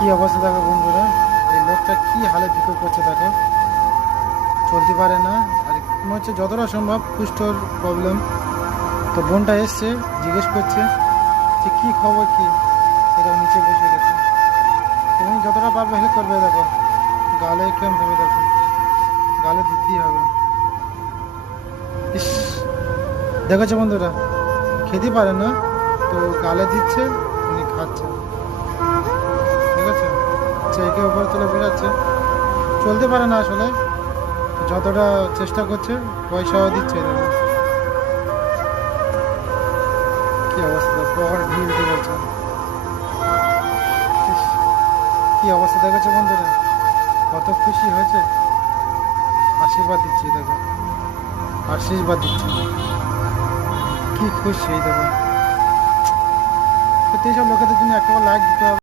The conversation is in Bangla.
কি অবস্থা দেখো বন্ধুরা, এই লোকটা কি হালে বিক্ষোভ করছে দেখো। চলতে পারে না, আর মনে হচ্ছে যতটা সম্ভব কুষ্ঠর প্রবলেম। তো বোনটা এসছে, জিজ্ঞেস করছে যে কি খবর কি। এরকম নিচে বসে গেছে, তুমি যতটা পারবে হেল্প করবে। দেখো গালে কেমন হবে, দেখো গালে দিতেই হবে। ইস, দেখেছো বন্ধুরা, খেতে পারে না তো গালে দিচ্ছে, উনি খাচ্ছে। ঠিক আছে, একে উপরে তুলে বেড়াচ্ছে। চলতে পারে না আসলে, যতটা চেষ্টা করছে পয়সাও দিচ্ছে। দেখো কি অবস্থা, পকেট ঢিল দিয়ে বলছে। ইস, কি অবস্থা দেখেছো বন্ধুরা, কত খুশি হয়েছে। আশীর্বাদ দিচ্ছি দেখো, আশীর্বাদ দিচ্ছি, কি খুশি দেখো। সত্যি সব লোকেদের জন্য একটা লাইক দিতে হবে।